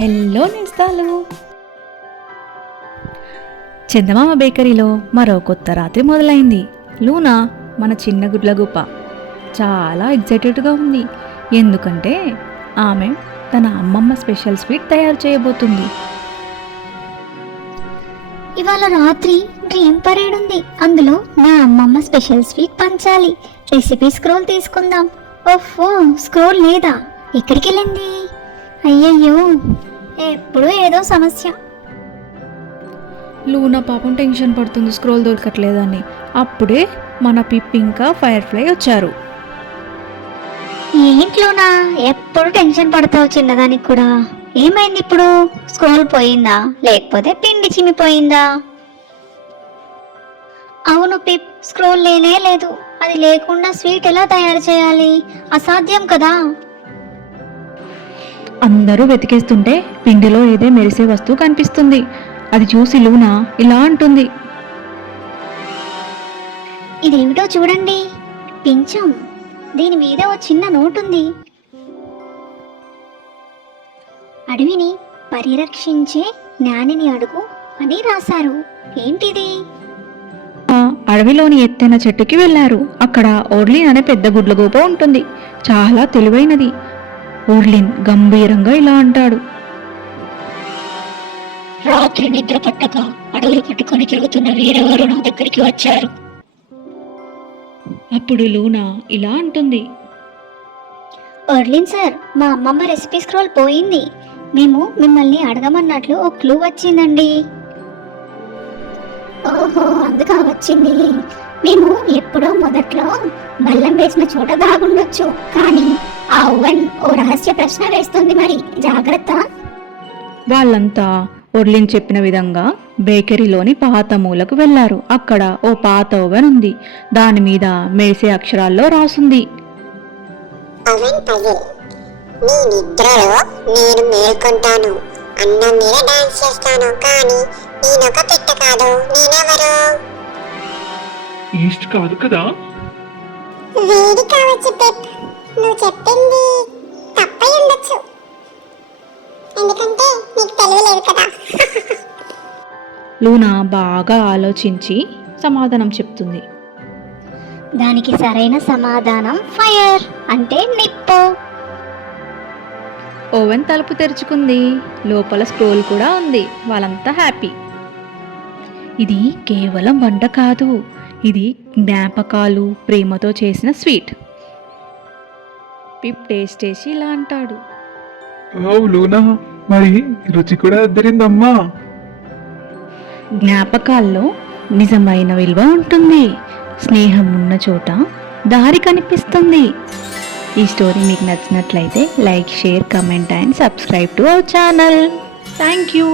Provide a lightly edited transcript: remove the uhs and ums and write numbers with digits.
Hello నేస్తాలు. చందమామ బేకరీలో మరో కొత్త రాత్రి మొదలైంది. లూనా మన చిన్న గుడ్లగుప్ప చాలా ఎగ్జైటెడ్గా ఉంది. ఎందుకంటే ఆమె తన అమ్మమ్మ స్పెషల్ స్వీట్ తయారు చేయబోతుంది. ఇవాళ రాత్రి డ్రీమ్ పరేడ్ ఉంది. అందులో నా అమ్మమ్మ స్పెషల్ స్వీట్ పంచాలి. రెసిపీ స్క్రోల్ తీసుకుందాం. ఓఫో, స్క్రోల్ లేదా? ఎక్కడికి వెళ్ళింది? అయ్యయ్యో, ఎప్పుడు ఏదో సమస్య. లూనా పాపం టెన్షన్ పడుతుంది స్క్రోల్ దొరకట్లేదని. అప్పుడే మన పిప్ ఇంకా ఫైర్ ఫ్లై వచ్చారు. ఏంట్లోనా ఎప్పుడు టెన్షన్ పడతావు చిన్నదానికి కూడా? ఏమైంది ఇప్పుడు? స్క్రోల్ పోయిందా లేకపోతే పిండి చిమిపోయిందా? అవును పిప్, స్క్రోల్ లేనే లేదు. అది లేకుండా స్వీట్ ఎలా తయారు చేయాలి? అసాధ్యం కదా. అందరూ వెతికేస్తుంటే పిండిలో ఏదే మెరిసే వస్తువు కనిపిస్తుంది. అది చూసి లూనా ఇలా అంటుంది, ఇదేమిటో చూడండి, పించం. దీని మీద ఓ చిన్న నోట్ ఉంది. అడవిని పరిరక్షించే జ్ఞానిని అడుగు అని రాశారు. ఏంటిది? అడవిలోని ఎత్తైన చెట్టుకి వెళ్లారు. అక్కడ ఓర్లిన్ అనే పెద్ద గుడ్లగూప ఉంటుంది. చాలా తెలివైనది. ఓర్లిన్ గంభీరంగా ఇలా అంటాడు, రాత్రి నిద్ర పట్టక అడవులు పట్టుకొని తిరుగుతున్న వీరెవరు నా దగ్గరికి వచ్చారు. అప్పుడు లూనా ఇలా అంటుంది, ఓర్లిన్ సార్, మా అమ్మమ్మ రెసిపీ స్క్రోల్ పోయింది. మేము మిమ్మల్ని అడగమన్నట్లు ఓ క్లూ వచ్చిందండి. ఓహో, అందుకా వచ్చింది. మేము ఎప్పుడో మొదట్లో బల్లం వేసిన చోట దాగుండొచ్చు, కానీ ఆ ఓవెన్ ఓ రహస్య ప్రశ్న వేస్తుంది, మరి జాగ్రత్త. వాళ్ళంతా ఓర్లిన్ చెప్పిన విధంగా బేకరీలోని పాత మూలకు వెళ్లారు. అక్కడ ఓ పాత ఓవెన్ ఉంది. దాని మీద మెరిసే అక్షరాల్లో రాసుంది, ఓవెన్ పజిల్. నీ నిద్రలో నేను మేల్కొంటాను, అన్నం మీద డాన్స్ చేస్తాను, కానీ నేనొక పిట్ట కాదు. నేనెవరు? ఈస్ట్ కాదు కదా? వేడి కావచ్చు పెప్. నువ్వు చెప్పింది తప్పై ఉండొచ్చు, ఎందుకంటే నీకు తెలియలేదు కదా. లూనా బాగా ఆలోచించి సమాధానం చెప్తుంది. దానికి సరైన సమాధానం ఫైర్, అంటే నిప్పు. ఓవెన్ తలుపు తెరుచుకుంది. లోపల స్క్రోల్ కూడా ఉంది. వాళ్ళంతా హ్యాపీ. ఇది కేవలం వంట కాదు, ఇది జ్ఞాపకాలు, ప్రేమతో చేసిన స్వీట్. పిప్ టేస్ట్ చేసి ఇలా అంటాడు, ఓ లూనా, మరి రుచి కూడా అద్దరిందమ్మా. జ్ఞాపకాల్లో నిజమైన విలువ ఉంటుంది. స్నేహం ఉన్న చోట దారి కనిపిస్తుంది. ఈ స్టోరీ మీకు నచ్చినట్లయితే like, share, comment and subscribe to our channel. Thank you.